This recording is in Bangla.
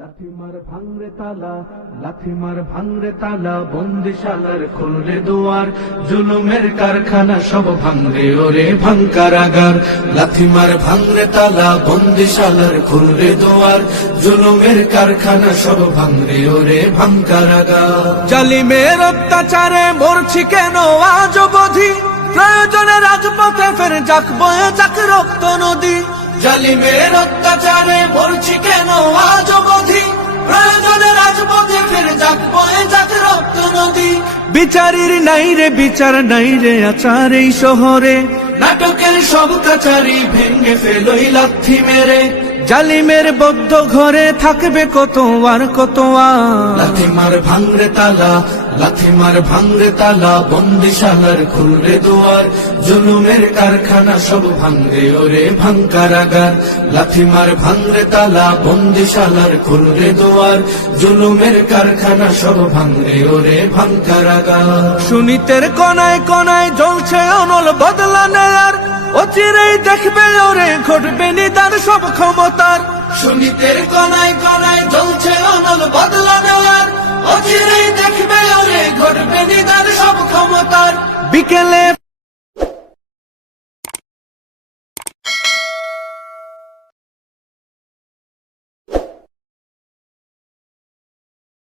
লাথিমার ভাঙরে তালা, লাথিমার ভাঙরে তালা, বন্দিশালার খুলরে দুয়ার, জুলুমের কারখানা সব ভাঙরে ওরে ভাঙকারাগার। লাথিমার ভাঙরে তালা, বন্দিশালার খুলরে দুয়ার, জুলুমের কারখানা সব ভাঙরে ওরে ভাঙকারাগার। জালিমের অত্যাচারে মরছি কেন আজ অবধি, প্রয়োজনে রাজপথে ফের যাক বয়ে যাক রক্ত নদী। জালিমের অত্যাচারে মরছি কেন আজ অবধি, প্রয়োজনে রাজপথে ফের যাক বয়ে যাক রক্ত নদী। বিচারের নাই রে বিচার নাই রে আচার এই শহরে, নাটকের সব কাচারি ভেঙে ফেলোই লাথি মেরে। জালিমের বদ্ধ ঘরে থাকবে কত আর কত আর। লাথিমার ভাঙরে তালা, লাথিমার ভাঙরে তালা, বন্দিশালার খুলরে দুয়ার, জুলুমের কারখানা সব ভাঙরে ওরে ভাঙকারাগার। লাথিমার ভাঙরে তালা, বন্দিশালার খুলরে দুয়ার, জুলুমের কারখানা সব ভাঙরে ওরে ভাঙকারাগার। সুনীতের কনায় কনায় জ্বলছে অনল বদলা নেয়ার, অচিরেই দেখবে ওরে ঘটবে নিদান সব ক্ষমতার। সুনীতের কনায় কনায় জ্বলছে অনল বদলা নেওয়ার, অচিরেই দেখবে ওরে ঘটবে নিদান সব ক্ষমতার। বিকেলে